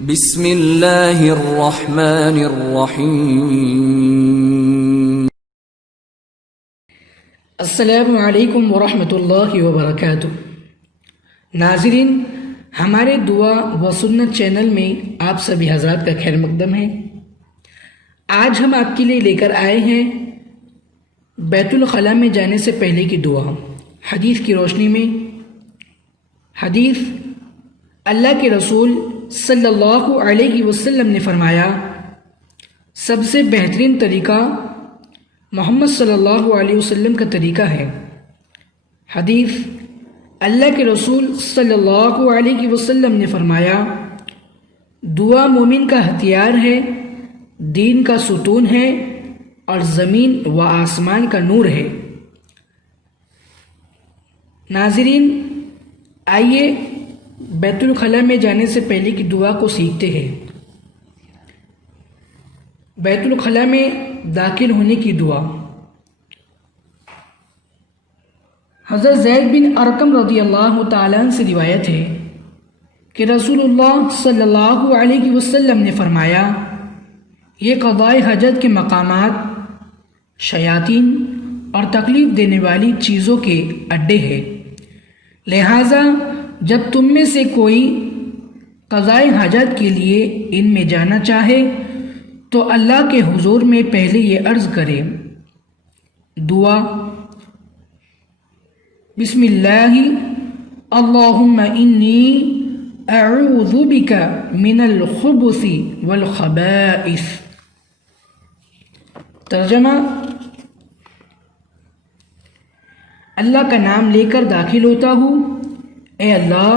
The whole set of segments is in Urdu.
بسم اللہ الرحمن الرحیم۔ السلام علیکم ورحمۃ اللہ وبرکاتہ۔ ناظرین، ہمارے دعا و سنت چینل میں آپ سبھی حضرات کا خیر مقدم ہے۔ آج ہم آپ کے لیے لے کر آئے ہیں بیت الخلاء میں جانے سے پہلے کی دعا، حدیث کی روشنی میں۔ حدیث: اللہ کے رسول صلی اللہ علیہ وسلم نے فرمایا، سب سے بہترین طریقہ محمد صلی اللہ علیہ وسلم کا طریقہ ہے۔ حدیث: اللہ کے رسول صلی اللہ علیہ وسلم نے فرمایا، دعا مومن کا ہتھیار ہے، دین کا ستون ہے اور زمین و آسمان کا نور ہے۔ ناظرین، آئیے بیت الخلاء میں جانے سے پہلے کی دعا کو سیکھتے ہیں۔ بیت الخلاء میں داخل ہونے کی دعا۔ حضرت زید بن ارقم رضی اللہ تعالیٰ عنہ سے روایت ہے کہ رسول اللہ صلی اللہ علیہ وسلم نے فرمایا، یہ قضاء حاجت کے مقامات شیاطین اور تکلیف دینے والی چیزوں کے اڈے ہیں، لہٰذا جب تم میں سے کوئی قضاء حاجت کے لیے ان میں جانا چاہے تو اللہ کے حضور میں پہلے یہ عرض کرے۔ دعا: بسم اللہ اللہم انی اعوذ بک من الخبث والخبائث۔ ترجمہ: اللہ کا نام لے کر داخل ہوتا ہوں، اے اللہ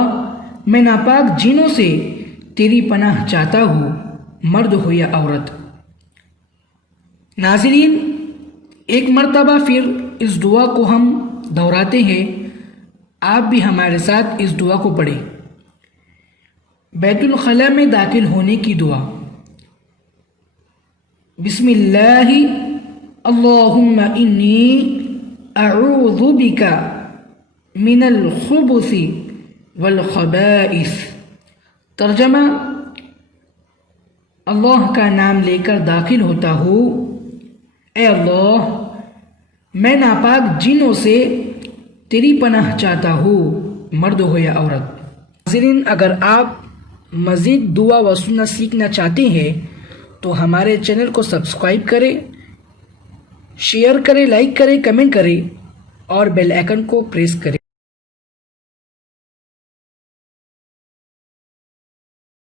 میں ناپاک جنوں سے تیری پناہ چاہتا ہوں، مرد ہو یا عورت۔ ناظرین، ایک مرتبہ پھر اس دعا کو ہم دہراتے ہیں، آپ بھی ہمارے ساتھ اس دعا کو پڑھیں۔ بیت الخلاء میں داخل ہونے کی دعا۔ بسم اللہ اللہم انی اعوذ بک من الخبث والخبائث۔ ترجمہ: اللہ کا نام لے کر داخل ہوتا ہوں، اے اللہ میں ناپاک جنوں سے تیری پناہ چاہتا ہوں، مرد ہو یا عورت۔ ناظرین، اگر آپ مزید دعا و سنت سیکھنا چاہتے ہیں تو ہمارے چینل کو سبسکرائب کریں، شیئر کریں، لائک کریں، کمنٹ کریں اور بیل آئیکن کو پریس کریں۔